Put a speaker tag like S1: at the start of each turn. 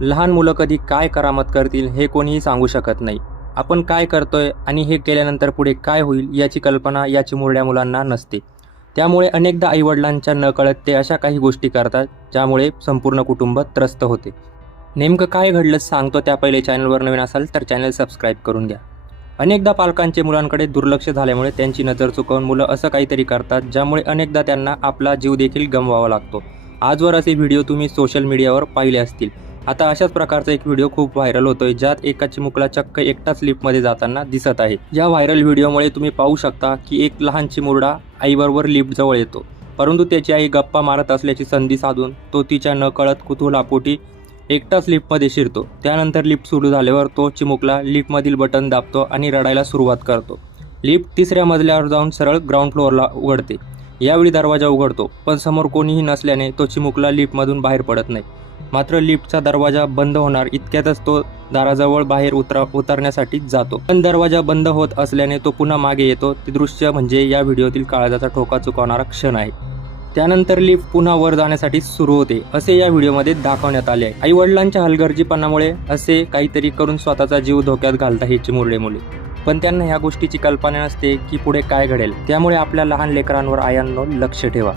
S1: लहान मुलं कधी काय करामत करतील हे कोणीही सांगू शकत नाही. आपण काय करतोय आणि हे केल्यानंतर पुढे काय होईल याची कल्पना या चिमुरड्या मुलांना नसते. त्यामुळे अनेकदा आईवडिलांच्या नकळत ते अशा काही गोष्टी करतात ज्यामुळे संपूर्ण कुटुंब त्रस्त होते. नेमकं काय घडलं सांगतो त्या पहिले चॅनलवर नवीन असाल तर चॅनल सबस्क्राईब करून घ्या. अनेकदा पालकांचे मुलांकडे दुर्लक्ष झाल्यामुळे त्यांची नजर चुकवून मुलं असं काहीतरी करतात ज्यामुळे अनेकदा त्यांना आपला जीव देखील गमवावा लागतो. आजवर असे व्हिडिओ तुम्ही सोशल मीडियावर पाहिले असतील. आता अशाच प्रकारचा एक व्हिडिओ खूप व्हायरल होतोय ज्यात एका चिमुकला चक्क एकटाच लिफ्टमध्ये जाताना दिसत आहे. या व्हायरल व्हिडिओमुळे तुम्ही पाहू शकता की एक लहान चिमुरडा आईबरोबर लिफ्ट जवळ येतो. परंतु त्याची आई गप्पा मारत असल्याची संधी साधून तो तिच्या नकळत कुतूहलापोटी एकटाच लिफ्टमध्ये शिरतो. त्यानंतर लिफ्ट सुरू झाल्यावर तो चिमुकला लिफ्टमधील बटन दाबतो आणि रडायला सुरुवात करतो. लिफ्ट तिसऱ्या मजल्यावर जाऊन सरळ ग्राउंड फ्लोअरला उघडते. यावेळी दरवाजा उघडतो पण समोर कोणीही नसल्याने तो चिमुकला लिफ्टमधून बाहेर पडत नाही. मात्र लिफ्टचा दरवाजा बंद होणार इतक्यातच तो दाराजवळ बाहेर उतरा उतरण्यासाठी जातो. पण दरवाजा बंद होत असल्याने तो पुन्हा मागे येतो. ते दृश्य म्हणजे या व्हिडिओतील काळजाचा ठोका चुकवणारा क्षण आहे. त्यानंतर लिफ्ट पुन्हा वर जाण्यासाठी सुरू होते असे या व्हिडिओमध्ये दाखवण्यात आले आहे. आई वडिलांच्या हलगर्जीपणामुळे असे काहीतरी करून स्वतःचा जीव धोक्यात घालता ही चिमुरडे मुले. पण त्यांना ह्या गोष्टीची कल्पना नसते की पुढे काय घडेल. त्यामुळे आपल्या लहान लेकरांवर आयांनो लक्ष ठेवा.